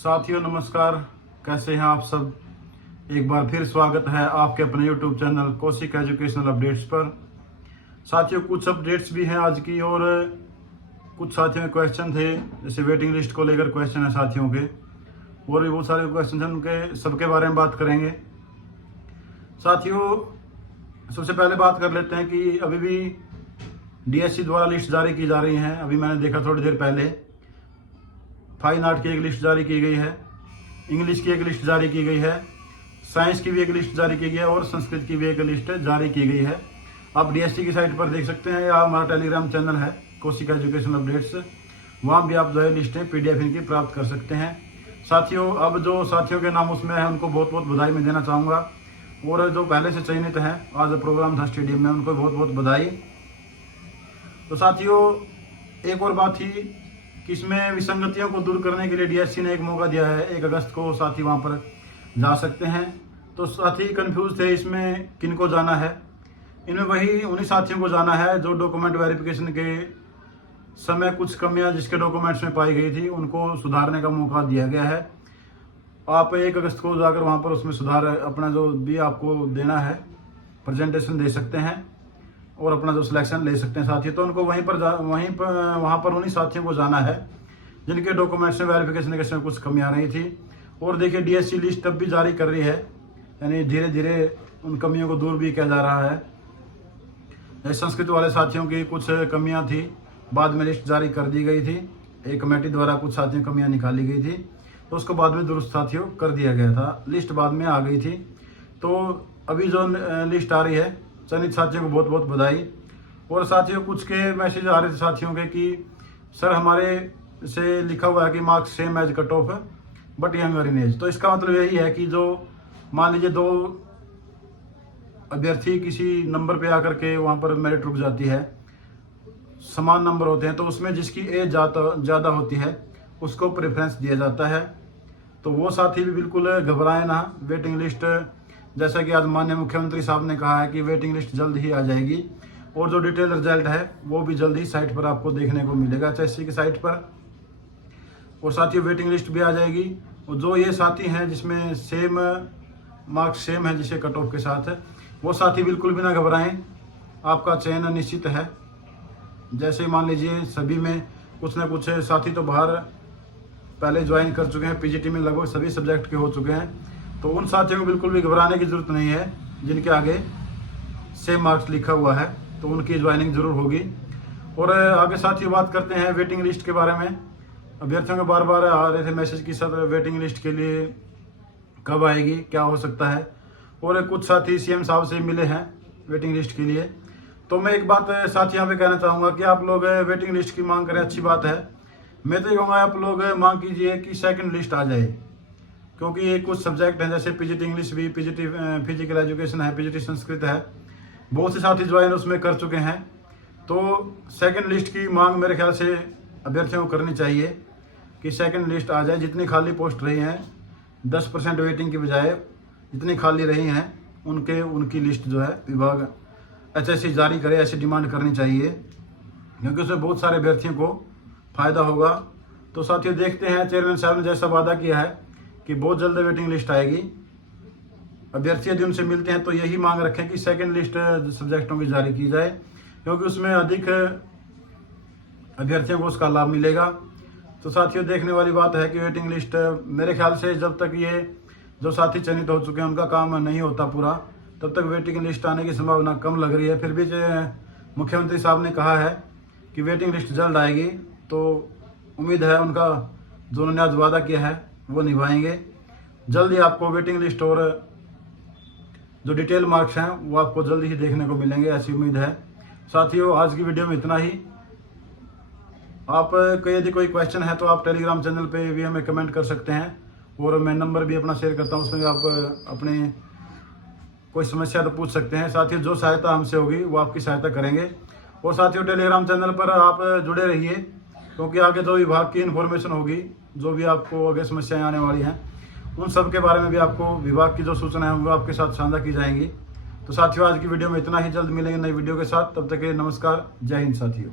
साथियों नमस्कार, कैसे हैं आप सब। एक बार फिर स्वागत है आपके अपने YouTube channel Kaushik educational updates पर। साथियों कुछ अपडेट्स भी हैं आज की, और कुछ साथियों के क्वेश्चन थे, जैसे वेटिंग लिस्ट को लेकर क्वेश्चन है साथियों के, और भी बहुत सारे क्वेश्चन हैं, उनके सबके बारे में बात करेंगे। साथियों सबसे पहले बात कर लेते हैं कि अभी भी DSC द्वारा लिस्ट जारी की जा रही हैं। अभी मैंने देखा थोड़ी देर पहले फाइन आर्ट की एक लिस्ट जारी की गई है, इंग्लिश की एक लिस्ट जारी की गई है, साइंस की भी एक लिस्ट जारी की गई है, और संस्कृत की भी एक लिस्ट जारी की गई है। आप DSC की साइट पर देख सकते हैं, या हमारा टेलीग्राम चैनल है कौशिक एजुकेशन अपडेट्स, वहाँ भी आप जो है लिस्टें PDF इनकी प्राप्त कर सकते हैं। साथियों अब जो साथियों के नाम उसमें है उनको बहुत बहुत बधाई मैं देना चाहूँगा, और जो पहले से चयनित हैं, आज प्रोग्राम था स्टेडियम में, उनको बहुत बहुत बधाई। तो साथियों एक और बात थी कि इसमें विसंगतियों को दूर करने के लिए DSC ने एक मौका दिया है। 1 अगस्त को साथी वहाँ पर जा सकते हैं। तो साथी कंफ्यूज थे इसमें किनको जाना है। इनमें वही उन्हीं साथियों को जाना है जो डॉक्यूमेंट वेरिफिकेशन के समय कुछ कमियां जिसके डॉक्यूमेंट्स में पाई गई थी, उनको सुधारने का मौका दिया गया है। आप 1 अगस्त को जाकर वहाँ पर उसमें सुधार अपना जो भी आपको देना है प्रेजेंटेशन दे सकते हैं, और अपना जो सिलेक्शन ले सकते हैं साथी। तो उनको वहाँ पर उन्हीं साथियों को जाना है जिनके डॉक्यूमेंट्स में वेरिफिकेशन के समय कुछ कमी आ रही थी। और देखिए DSC लिस्ट तब भी जारी कर रही है, यानी धीरे धीरे उन कमियों को दूर भी किया जा रहा है। जैसे संस्कृत वाले साथियों की कुछ कमियां थी, बाद में लिस्ट जारी कर दी गई थी, एक कमेटी द्वारा कुछ साथियों कमियां निकाली गई थी, तो उसको बाद में दुरुस्त साथियों कर दिया गया था, लिस्ट बाद में आ गई थी। तो अभी जो लिस्ट आ रही है, चयनित साथियों को बहुत बहुत बधाई। और साथियों कुछ के मैसेज आ रहे थे साथियों के कि सर हमारे से लिखा हुआ है कि marks same age cut off but younger in age. तो इसका मतलब यही है कि जो मान लीजिए 2 अभ्यर्थी किसी नंबर पे आकर के वहाँ पर मेरिट रुक जाती है, समान नंबर होते हैं, तो उसमें जिसकी एज ज़्यादा होती है उसको प्रेफरेंस दिया जाता है। तो वो साथी भी बिल्कुल घबराए ना। वेटिंग लिस्ट, जैसा कि आज माननीय मुख्यमंत्री साहब ने कहा है कि वेटिंग लिस्ट जल्द ही आ जाएगी, और जो डिटेल रिजल्ट है वो भी जल्द ही साइट पर आपको देखने को मिलेगा, HSC की साइट पर। और साथियों वेटिंग लिस्ट भी आ जाएगी। और जो ये साथी हैं जिसमें सेम मार्क्स सेम है जिसे कट ऑफ के साथ है, वो साथी बिल्कुल भी ना घबराएं, आपका चयन निश्चित है। जैसे मान लीजिए सभी में कुछ ना कुछ साथी तो बाहर पहले ज्वाइन कर चुके हैं, PGT में लगभग सभी सब्जेक्ट के हो चुके हैं, तो उन साथियों को बिल्कुल भी घबराने की जरूरत नहीं है। जिनके आगे सेम मार्क्स लिखा हुआ है तो उनकी ज्वाइनिंग जरूर होगी। और आगे साथियों बात करते हैं वेटिंग लिस्ट के बारे में। अभ्यर्थियों के बार बार आ रहे थे मैसेज की सर वेटिंग लिस्ट के लिए कब आएगी, क्या हो सकता है। और कुछ साथी CM साहब से मिले हैं वेटिंग लिस्ट के लिए। तो मैं एक बात साथी यहाँ पे कहना चाहूँगा कि आप लोग वेटिंग लिस्ट की मांग करें, अच्छी बात है। मैं तो कहूँगा आप लोग मांग कीजिए कि सेकंड लिस्ट आ जाए, क्योंकि ये कुछ सब्जेक्ट हैं जैसे PGT इंग्लिश भी, PGT फिजिकल एजुकेशन है, PGT संस्कृत है, बहुत से साथी ज्वाइन उसमें कर चुके हैं। तो सेकंड लिस्ट की मांग मेरे ख्याल से अभ्यर्थियों को करनी चाहिए कि सेकंड लिस्ट आ जाए। जितनी खाली पोस्ट रही हैं 10% वेटिंग की बजाय जितनी खाली रही हैं उनकी लिस्ट जो है विभाग HSC जारी करे, ऐसी डिमांड करनी चाहिए, क्योंकि उसमें बहुत सारे अभ्यर्थियों को फायदा होगा। तो साथियों देखते हैं, चेयरमैन साहब ने जैसा वादा किया है कि बहुत जल्द वेटिंग लिस्ट आएगी। अभ्यर्थी यदि उनसे मिलते हैं तो यही मांग रखें कि सेकंड लिस्ट सब्जेक्टों की जारी की जाए, क्योंकि उसमें अधिक अभ्यर्थियों को उसका लाभ मिलेगा। तो साथियों देखने वाली बात है कि वेटिंग लिस्ट मेरे ख्याल से जब तक ये जो साथी चयनित हो चुके हैं उनका काम नहीं होता पूरा, तब तक वेटिंग लिस्ट आने की संभावना कम लग रही है। फिर भी मुख्यमंत्री साहब ने कहा है कि वेटिंग लिस्ट जल्द आएगी, तो उम्मीद है उनका जो उन्होंने आज वादा किया है वो निभाएंगे। जल्द ही आपको वेटिंग लिस्ट और जो डिटेल मार्क्स हैं वो आपको जल्द ही देखने को मिलेंगे, ऐसी उम्मीद है। साथियों आज की वीडियो में इतना ही। आप यदि कोई क्वेश्चन है तो आप टेलीग्राम चैनल पे भी हमें कमेंट कर सकते हैं, और मैं नंबर भी अपना शेयर करता हूँ, उसमें आप अपने कोई समस्या तो पूछ सकते हैं। साथियों जो सहायता हमसे होगी वो आपकी सहायता करेंगे। और साथियों टेलीग्राम चैनल पर आप जुड़े रहिए, क्योंकि आगे जो विभाग की इन्फॉर्मेशन होगी, जो भी आपको आगे समस्याएं आने वाली हैं, उन सब के बारे में भी आपको विभाग की जो सूचना है वो आपके साथ साझा की जाएंगी। तो साथियों आज की वीडियो में इतना ही, जल्द मिलेंगे नई वीडियो के साथ, तब तक के नमस्कार, जय हिंद साथियों।